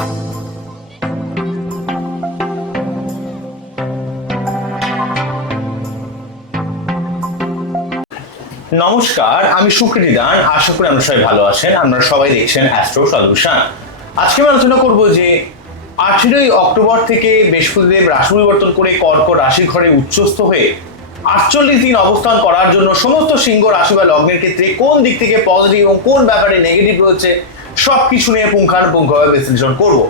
নমস্কার, আমি সুকৃতি দান। আশা করি আপনারা সবাই ভালো আছেন। আপনারা সবাই দেখছেন অ্যাস্ট্রো সলিউশন আজকে আমি আলোচনা করব যে, আঠেরোই অক্টোবর থেকে বৃহস্পতিদেব রাশি পরিবর্তন করে কর্কট রাশির ঘরে উচ্চস্থ হয়ে আটচল্লিশ দিন অবস্থান করার জন্য সমস্ত সিংহ রাশি বা লগ্নের ক্ষেত্রে কোন দিক থেকে পজিটিভ এবং কোন ব্যাপারে নেগেটিভ রয়েছে সব কিছু নিয়ে পুঙ্খানুপুঙ্খভাবে বিশ্লেষণ করব।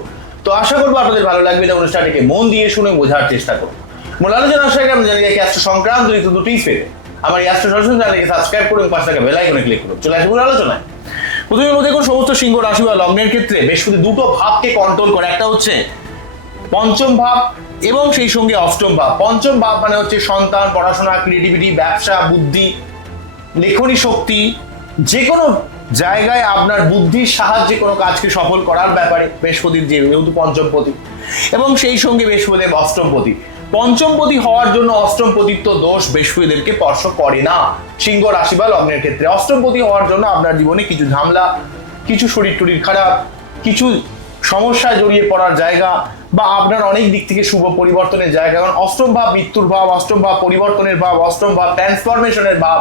তো আশা করব আপনাদের ভালো লাগবে এই অনুষ্ঠানটিকে মন দিয়ে শুনে বোঝার চেষ্টা করব। মূল আলোচনা আগে আমি জানি যে অ্যাস্ট্রো সংক্রান্ত ঋতু দুটি ফেলে। আমার অ্যাস্ট্রো সলিউশন চ্যানেলকে সাবস্ক্রাইব করুন পাঁচ টাকা বেল আইকনে ক্লিক করুন। চলে আসি মূল আলোচনায়। প্রথমে মধ্যে দেখুন, সমস্ত সিংহ রাশি বা লগ্নের ক্ষেত্রে বৃহস্পতি দুটো ভাবকে কন্ট্রোল করে। একটা হচ্ছে পঞ্চম ভাব এবং সেই সঙ্গে অষ্টম ভাব। পঞ্চম ভাব মানে হচ্ছে সন্তান, পড়াশোনা ক্রিয়েটিভিটি ব্যবসা, বুদ্ধি, লেখনী শক্তি যে কোনো জায়গায় আপনার বুদ্ধির সাহায্যে কোনো কাজকে সফল করার ব্যাপারে বৃহস্পতির যেহেতু পঞ্চমপতি, এবং সেই সঙ্গে বৃহস্পতিদেব অষ্টমপতি। পঞ্চমপতি হওয়ার জন্য অষ্টমপতিত্ব দোষ বৃহস্পতিদেবকে স্পর্শ করে না। সিংহ রাশি বা লগ্নের ক্ষেত্রে অষ্টমপতি হওয়ার জন্য আপনার জীবনে কিছু ঝামেলা, কিছু শরীর টরির খারাপ, কিছু সমস্যায় জড়িয়ে পড়ার জায়গা, বা আপনার অনেক দিক থেকে শুভ পরিবর্তনের জায়গা। কারণ অষ্টম ভাব মৃত্যুর ভাব, অষ্টম ভাব পরিবর্তনের ভাব, অষ্টম ভাব ট্রান্সফরমেশনের ভাব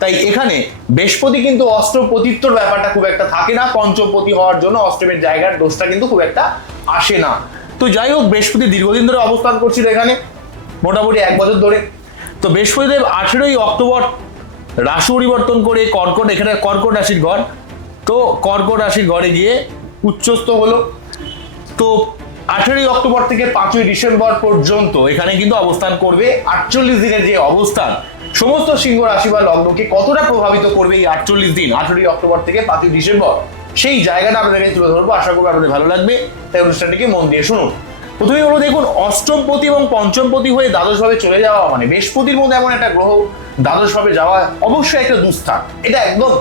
তাই এখানে বৃহস্পতি কিন্তু অষ্টম পতিত্বর ব্যাপারটা খুব একটা থাকে না, পঞ্চমপতি হওয়ার জন্য অষ্টমের জায়গার দোষটা কিন্তু খুব একটা আসে না। তো যাই হোক, বৃহস্পতি দীর্ঘদিন ধরে অবস্থান করছিল এখানে, মোটামুটি এক বছর ধরে। তো বৃহস্পতিদেব আঠেরোই অক্টোবর রাশি পরিবর্তন করে কর্কট, এখানে কর্কট রাশির ঘর। তো কর্কট রাশির ঘরে গিয়ে উচ্চস্থ হলো। তো আঠেরোই অক্টোবর থেকে পাঁচই ডিসেম্বর পর্যন্ত এখানে কিন্তু অবস্থান করবে। আটচল্লিশ দিনের যে অবস্থান, সমস্ত সিংহ রাশি বা লগ্নকে কতটা প্রভাবিত করবে এই আটচল্লিশ দিন, আঠেরোই অক্টোবর থেকে পাঁচই ডিসেম্বর? সেই জায়গাটা আপনাদেরকে তুলে ধরবো, আশা করব আপনাদের ভালো লাগবে। তাই অনুষ্ঠানটিকে মন দিয়ে শুনুন। প্রথমেই হলো দেখুন, অষ্টমপতি এবং পঞ্চমপতি হয়ে দ্বাদশভাবে চলে যাওয়া মানে বৃহস্পতির মধ্যে এমন একটা গ্রহ, দ্বাদশভাবে যাওয়া অবশ্যই একটা দুস্থান। এটা একদম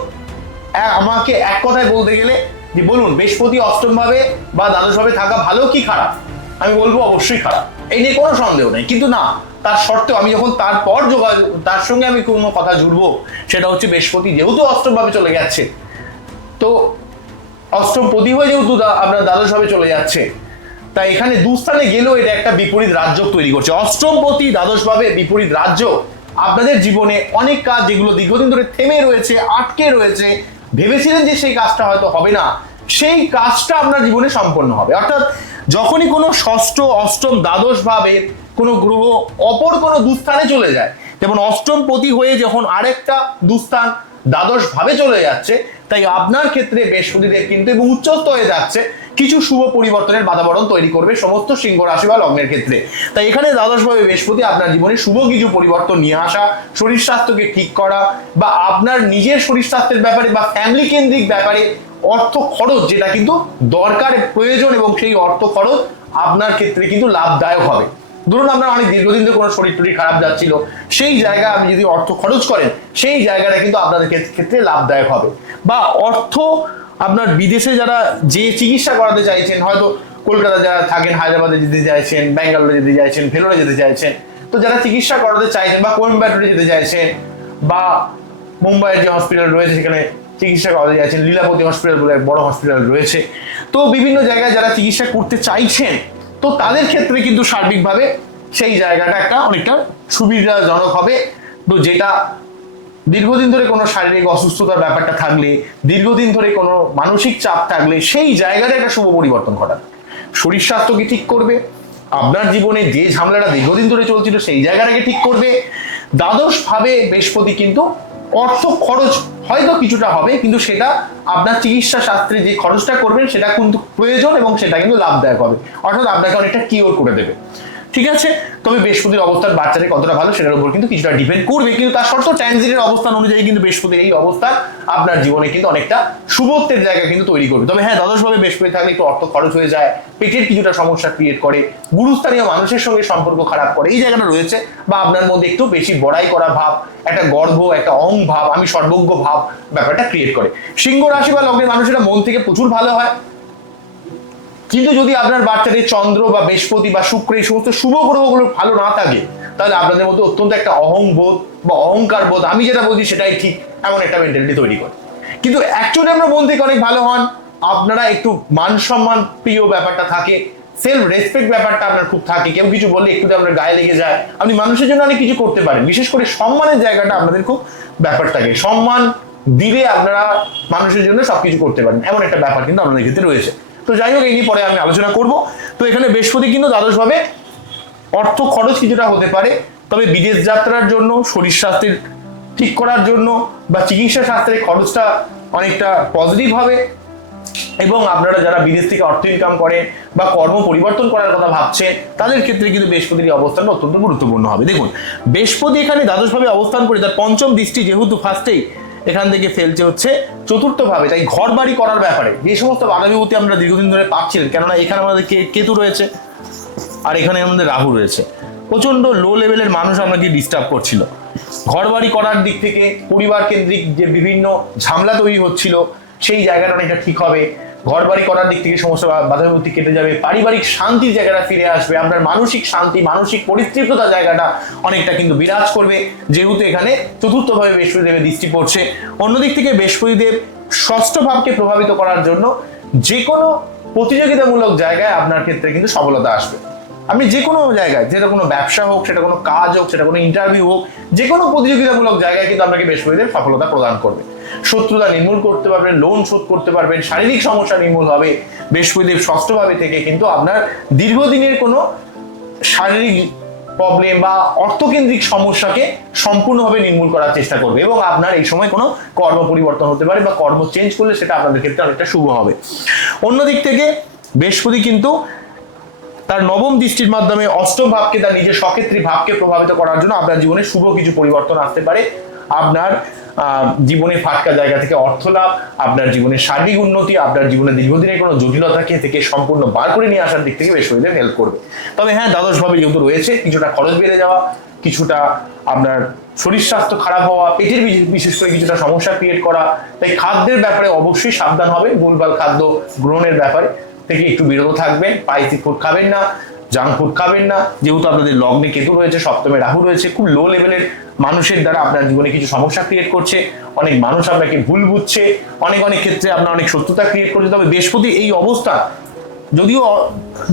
আমাকে এক কথায় বলতে গেলে যে বলুন, বৃহস্পতি অষ্টম ভাবে বা দ্বাদশ ভাবে থাকা ভালো কি খারাপ? আমি বলব অবশ্যই খারাপ। এই নিয়ে কোনো সন্দেহ নেই। কিন্তু না, তার সত্ত্বেও আমি যখন তারপর যোগাযোগ, তার সঙ্গে আমি কোনো কথা জুড়বো, সেটা হচ্ছে বৃহস্পতি যেহেতু অষ্টম ভাবে চলে যাচ্ছে। তো অষ্টম পতি হয়ে যেহেতু আপনার দ্বাদশ ভাবে চলে যাচ্ছে, তাই এখানে দুস্থানে গেলেও এটা একটা বিপরীত রাজ্য তৈরি করছে। অষ্টম পতি দ্বাদশ ভাবে বিপরীত রাজ্য আপনাদের জীবনে অনেক কাজ যেগুলো দীর্ঘদিন ধরে থেমে রয়েছে, আটকে রয়েছে ভেবেছিলেন যে সেই কাজটা হয়তো হবে না, সেই কাজটা আপনার জীবনে সম্পন্ন হবে। অর্থাৎ যখনই কোনো ষষ্ঠ, অষ্টম দ্বাদশ ভাবে কোনো গ্রহ অপর কোনো দুস্থানে চলে যায়, যেমন অষ্টম পতি হয়ে যখন আরেকটা দুস্থান দ্বাদশ ভাবে চলে যাচ্ছে, তাই আপনার ক্ষেত্রে বৃহস্পতিদেব কিন্তু এবং উচ্চস্থ হয়ে যাচ্ছে কিছু শুভ পরিবর্তনের বাতাবরণ তৈরি করবে সমস্ত সিংহ রাশি বা লগ্নের ক্ষেত্রে। তাই এখানে দ্বাদশ ভাবে বৃহস্পতি আপনার জীবনে শুভ কিছু পরিবর্তন নিয়ে আসা, শরীর স্বাস্থ্যকে ঠিক করা বা আপনার নিজের শরীর স্বাস্থ্যের ব্যাপারে বা ফ্যামিলি কেন্দ্রিক ব্যাপারে অর্থ খরচ যেটা কিন্তু দরকার, প্রয়োজন এবং সেই অর্থ খরচ আপনার ক্ষেত্রে কিন্তু লাভদায়ক হবে। ধরুন আপনার অনেক দীর্ঘদিন ধরে কোনো শরীর টরীর খারাপ যাচ্ছিল, সেই জায়গায় আপনি যদি অর্থ খরচ করেন, সেই জায়গাটা কিন্তু আপনাদের ক্ষেত্রে লাভদায়ক হবে। বা অর্থ আপনার বিদেশে যারা যে চিকিৎসা করাতে চাইছেন, হয়তো কলকাতা যারা থাকেন, হায়দ্রাবাদে যেতে চাইছেন, ব্যাঙ্গালোরে যেতে চাইছেন, ভেলোরে যেতে চাইছেন, তো যারা চিকিৎসা করাতে চাইছেন বা কোয়েম্বাটোরে যেতে চাইছেন বা মুম্বাইয়ের যে হসপিটাল রয়েছে সেখানে চিকিৎসা করাতে চাইছেন, লীলাপতি হসপিটাল বলে বড় হসপিটাল রয়েছে, তো বিভিন্ন জায়গায় যারা চিকিৎসা করতে চাইছেন, তো তাদের ক্ষেত্রে কিন্তু সার্বিকভাবে সেই জায়গাটা একটা অনেকটা সুবিধাজনক হবে। তো যেটা দীর্ঘদিন ধরে কোনো শারীরিক অসুস্থতার ব্যাপারটা থাকলে, দীর্ঘদিন ধরে কোনো মানসিক চাপ থাকলে, সেই জায়গাটা একটা শুভ পরিবর্তন ঘটাবে শরীর স্বাস্থ্যকে ঠিক করবে? আপনার জীবনে যে ঝামেলাটা দীর্ঘদিন ধরে চলছিল, সেই জায়গাটাকে ঠিক করবে। দ্বাদশ ভাবে বৃহস্পতি কিন্তু অর্থ খরচ হয়তো কিছুটা হবে, কিন্তু সেটা আপনার চিকিৎসা শাস্ত্রে যে খরচটা করবেন, সেটা কিন্তু প্রয়োজন এবং সেটা কিন্তু লাভদায়ক হবে। অর্থাৎ আপনাকে অনেকটা কিওর করে দেবে। ঠিক আছে? তবে বৃহস্পতির অবস্থান বাচ্চাদের কতটা ভালো সেটার উপর কিন্তু কিছুটা ডিপেন্ড করবে। কিন্তু তার শর্ত ট্রানজিটের অবস্থান অনুযায়ী কিন্তু বৃহস্পতির এই অবস্থান আপনার জীবনে কিন্তু অনেকটা শুভত্বের জায়গা কিন্তু তৈরি করবে। তবে হ্যাঁ দ্বাদশভাবে বৃহস্পতি থাকলে একটু অর্থ খরচ হয়ে যায়, পেটের কিছুটা সমস্যা ক্রিয়েট করে, গুরুস্থানীয় মানুষের সঙ্গে সম্পর্ক খারাপ করে, এই জায়গাটা রয়েছে বা আপনার মধ্যে একটু বেশি বড়াই করা ভাব, একটা গর্ব, একটা অং ভাব, আমি সর্বজ্ঞ ভাব ব্যাপারটা ক্রিয়েট করে। সিংহ রাশি বা লগ্নের মানুষেরা মন থেকে প্রচুর ভালো হয়। কিন্তু যদি আপনার বাচ্চাটি চন্দ্র বা বৃহস্পতি বা শুক্র এই সমস্ত শুভ গ্রহগুলো ভালো না থাকে, তাহলে আপনাদের মধ্যে অত্যন্ত একটা অহংবোধ বা অহংকার বোধ আমি যেটা বলছি সেটাই ঠিক এমন একটা মেন্টালিটি তৈরি করে। কিন্তু অ্যাকচুয়ালি আমরা মন থেকে অনেক ভালো হন, আপনারা একটু মান সম্মান প্রিয় ব্যাপারটা থাকে সেলফ রেসপেক্ট ব্যাপারটা আপনার খুব থাকে, কেউ কিছু বললে একটু আপনার গায়ে লেগে যায়, আপনি মানুষের জন্য অনেক কিছু করতে পারেন, বিশেষ করে সম্মানের জায়গাটা আপনাদের খুব ব্যাপার থাকে সম্মান দিলে আপনারা মানুষের জন্য সবকিছু করতে পারেন, এমন একটা ব্যাপার কিন্তু আপনাদের ক্ষেত্রে রয়েছে। তো যাই হোক এই নিয়ে পরে আমি আলোচনা করব। তো এখানে বৃহস্পতি কিন্তু দ্বাদশভাবে অর্থ খরচ কিছুটা হতে পারে। তবে বিদেশ যাত্রার জন্য, শরীর স্বাস্থ্যের ঠিক করার জন্য বা চিকিৎসা শাস্ত্রের খরচটা অনেকটা পজিটিভ হবে। এবং আপনারা যারা বিদেশ থেকে অর্থ ইনকাম করেন বা কর্ম পরিবর্তন করার কথা ভাবছেন, তাদের ক্ষেত্রে কিন্তু বৃহস্পতির এই অবস্থানটা অত্যন্ত গুরুত্বপূর্ণ হবে। দেখুন, বৃহস্পতি এখানে দ্বাদশভাবে অবস্থান করে, তার পঞ্চম দৃষ্টি যেহেতু ফার্স্টেই এখান থেকে ফেলছে হচ্ছে চতুর্থভাবে, তাই ঘর বাড়ি করার ব্যাপারে। যে সমস্ত বাধা বিভূতি আমরা দীর্ঘদিন ধরে পাচ্ছিলেন, কেননা এখানে আমাদের কেতু রয়েছে, আর এখানে আমাদের রাহু রয়েছে। প্রচণ্ড লো লেভেলের মানুষ আপনাকে ডিস্টার্ব করছিল। ঘর বাড়ি করার দিক থেকে পরিবার কেন্দ্রিক যে বিভিন্ন ঝামেলা তৈরি হচ্ছিল, সেই জায়গাটা এটা ঠিক হবে। ঘর বাড়ি করার দিক থেকে সমস্ত বাধা বিপত্তি কেটে যাবে, পারিবারিক শান্তির জায়গাটা ফিরে আসবে, আপনার মানসিক শান্তি, মানসিক পরিতৃপ্ততা জায়গাটা অনেকটা কিন্তু বিরাজ করবে। যেহেতু এখানে চতুর্থভাবে বৃহস্পতিদেবের দৃষ্টি পড়ছে, অন্যদিক থেকে বৃহস্পতিদেব ষষ্ঠ ভাবকে প্রভাবিত করার জন্য যে কোনো প্রতিযোগিতামূলক জায়গায় আপনার ক্ষেত্রে কিন্তু সফলতা আসবে। আপনি যে কোনো জায়গায়, যেটা কোনো ব্যবসা হোক, সেটা কোনো কাজ হোক, সেটা কোনো ইন্টারভিউ হোক, যে কোনো প্রতিযোগিতামূলক জায়গায় কিন্তু আপনাকে বৃহস্পতিদেব সফলতা প্রদান করবে। শত্রুতা নির্মূল করতে পারবেন লোন শোধ করতে পারবেন, শারীরিক সমস্যা নির্মূল হবে বৃহস্পতিদেব ষষ্ঠভাবে থেকে কিন্তু আপনার দীর্ঘদিনের কোনো শারীরিক প্রবলেম বা অর্থকেন্দ্রিক সমস্যাকে সম্পূর্ণভাবে নির্মূল করার চেষ্টা করবে এবং আপনার এই সময় কোনো কর্ম পরিবর্তন হতে পারে বা কর্ম চেঞ্জ করলে সেটা আপনাদের ক্ষেত্রে অনেকটা শুভ হবে। অন্যদিক থেকে বৃহস্পতি কিন্তু তার নবম দৃষ্টির মাধ্যমে অষ্টম ভাবকে তার নিজের সক্ষেত্রী ভাবকে প্রভাবিত করার জন্য আপনার জীবনে শুভ কিছু পরিবর্তন আসতে পারে। আপনার জীবনে ফাটকা জায়গা থেকে অর্থ লাভ, আপনার জীবনের সার্বিক উন্নতি, আপনার জীবনে দীর্ঘদিনের কোনো জটিলতাকে থেকে সম্পূর্ণ বার করে নিয়ে আসার দিক থেকে বৃহস্পতিদেব হেল্প করবে। তবে হ্যাঁ দ্বাদশ ভাবে যেহেতু রয়েছে, কিছুটা খরচ বেড়ে যাওয়া, কিছুটা আপনার শরীর স্বাস্থ্য খারাপ হওয়া, পেটের বিশেষ করে কিছুটা সমস্যা ক্রিয়েট করা, তাই খাদ্যের ব্যাপারে অবশ্যই সাবধান হবে, ভুলভাল খাদ্য গ্রহণের ব্যাপারে। থেকে একটু বিরত থাকবেন স্পাইসি ফুড খাবেন না জাঙ্ক ফুড খাবেন না। যেহেতু আপনাদের লগ্নে কেতু রয়েছে, সপ্তমে রাহু রয়েছে, খুব লো লেভেলের মানুষের দ্বারা আপনার জীবনে কিছু সমস্যা ক্রিয়েট করছে। অনেক মানুষ আপনাকে ভুল বুঝছে, অনেক অনেক ক্ষেত্রে আপনার অনেক শত্রুতা ক্রিয়েট করছে। তবে বৃহস্পতি এই অবস্থা, যদিও,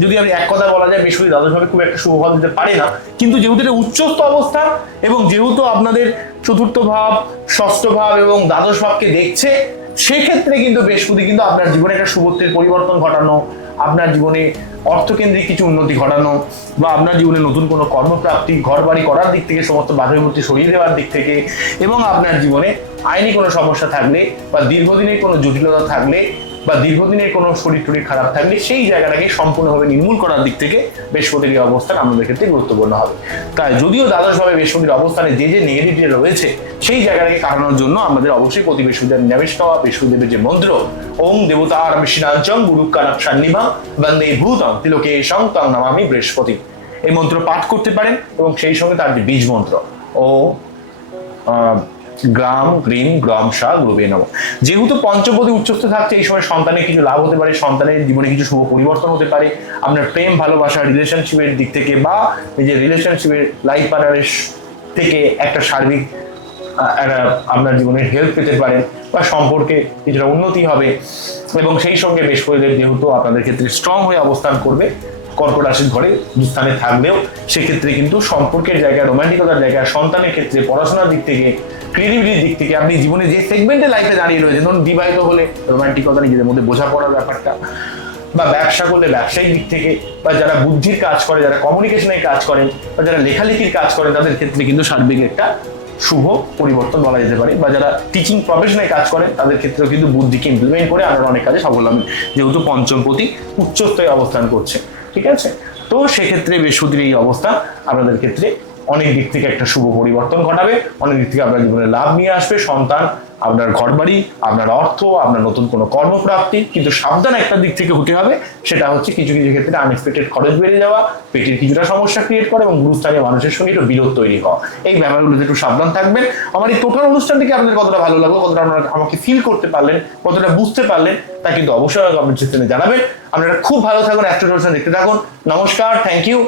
যদি আমি এক কথা বলা যায়, বৃহস্পতি দ্বাদশভাবে খুব একটা শুভ ফল দিতে পারে না। কিন্তু যেহেতু এটা উচ্চস্থ অবস্থা এবং যেহেতু আপনাদের চতুর্থ ভাব, ষষ্ঠ ভাব এবং দ্বাদশ ভাবকে দেখছে সেক্ষেত্রে কিন্তু বৃহস্পতি কিন্তু আপনার জীবনে একটা শুভত্বের পরিবর্তন ঘটানো, আপনার জীবনে অর্থকেন্দ্রিক কিছু উন্নতি ঘটানো, বা আপনার জীবনে নতুন কোনো কর্মপ্রাপ্তি ঘর বাড়ি করার দিক থেকে সমস্ত বাধা বিপত্তি সরিয়ে দেওয়ার দিক থেকে, এবং আপনার জীবনে আইনি কোনো সমস্যা থাকলে, বা দীর্ঘদিনের কোনো জটিলতা থাকলে বা দীর্ঘদিনের কোনো শরীর টরীর খারাপ থাকলে সেই জায়গাটাকে সম্পূর্ণভাবে নির্মূল করার দিক থেকে বৃহস্পতির অবস্থান আমাদের ক্ষেত্রে গুরুত্বপূর্ণ হবে। তাই যদিও দ্বাদশভাবে বৃহস্পতির অবস্থানে যে যে নেগেটিভ রয়েছে, সেই জায়গাটাকে কাটানোর জন্য আমাদের অবশ্যই প্রতি বৃহস্পতির নিরামিষ খাওয়া, বৃহস্পতিদেবের যে মন্ত্র, ওং দেবতা দেবতার মিশ্রাঞ্চম গুরু কানাক সান্নিভাম বন্দে ভূতম তিলোকে শঙ্কং নামামি বৃহস্পতি। এই মন্ত্র পাঠ করতে পারেন এবং সেই সঙ্গে তার যে বীজ মন্ত্র, ও গ্রাম গ্রিন, গ্রাম শাহ গ্রুবে নব যেহেতু পঞ্চপদী উচ্চস্থ থাকছে, এই সময় সন্তানের কিছু লাভ হতে পারে, সন্তানের জীবনে কিছু শুভ পরিবর্তন হতে পারে। আপনার প্রেম, ভালোবাসা রিলেশনশিপের দিক থেকে বা এই যে রিলেশনশিপের লাইফ পার্টনারের থেকে একটা সার্বিক একটা আপনার জীবনের হেল্প পেতে পারেন বা সম্পর্কে কিছুটা উন্নতি হবে। এবং সেই সঙ্গে বৃহস্পতিদেব যেহেতু আপনাদের ক্ষেত্রে স্ট্রং হয়ে অবস্থান করবে, কর্কট রাশির ঘরে স্থানে থাকলেও, সেক্ষেত্রে কিন্তু সম্পর্কের জায়গায় রোমান্টিকতার জায়গায় সন্তানের ক্ষেত্রে পড়াশোনার দিক থেকে ক্রিয়েটিভিটির দিক থেকে আপনি জীবনে যে সেগমেন্টে লাইফে দাঁড়িয়ে রয়েছে ধরুন বিবাহিত হলে রোমান্টিকতা নিজেদের মধ্যে বোঝাপড়ার ব্যাপারটা, বা ব্যবসা করলে ব্যবসায়িক দিক থেকে, বা যারা বুদ্ধির কাজ করে, যারা কমিউনিকেশনের কাজ করেন বা যারা লেখালেখির কাজ করেন তাদের ক্ষেত্রে কিন্তু সার্বিক একটা শুভ পরিবর্তন বলা যেতে পারে, বা যারা টিচিং প্রফেশনে কাজ করেন তাদের ক্ষেত্রেও কিন্তু বুদ্ধিকে ইমপ্লিমেন্ট করে আপনারা অনেক কাজে সফল হবেন যেহেতু পঞ্চমপতি উচ্চস্তরে অবস্থান করছে, ঠিক আছে? তো সেক্ষেত্রে বৃহস্পতির এই অবস্থা আপনাদের ক্ষেত্রে অনেক দিক থেকে একটা শুভ পরিবর্তন ঘটাবে, অনেক দিক থেকে আপনার জীবনে লাভ নিয়ে আসবে, সন্তান, আপনার ঘরবাড়ি, আপনার অর্থ, আপনার নতুন কোনো কর্মপ্রাপ্তি, কিন্তু সাবধান একটা দিক থেকে হতে হবে, সেটা হচ্ছে কিছু কিছু ক্ষেত্রে আনএক্সপেক্টেড খরচ বেড়ে যাওয়া, পেটের কিছুটা সমস্যা ক্রিয়েট করে এবং গুরুস্থানীয় মানুষের সঙ্গে একটু বিরোধ তৈরি হওয়া। এই ব্যাপারগুলোতে একটু সাবধান থাকবেন। আমার এই টোটাল অনুষ্ঠানটিকে আপনাদের কতটা ভালো লাগল, কতটা আপনারা আমাকে ফিল করতে পারলেন, কতটা বুঝতে পারলেন, তা কিন্তু অবশ্যই কমেন্ট সেকশনে জানাবেন। আপনারা খুব ভালো থাকুন অ্যাস্ট্রোলজিশন দেখতে থাকুন। নমস্কার থ্যাংক ইউ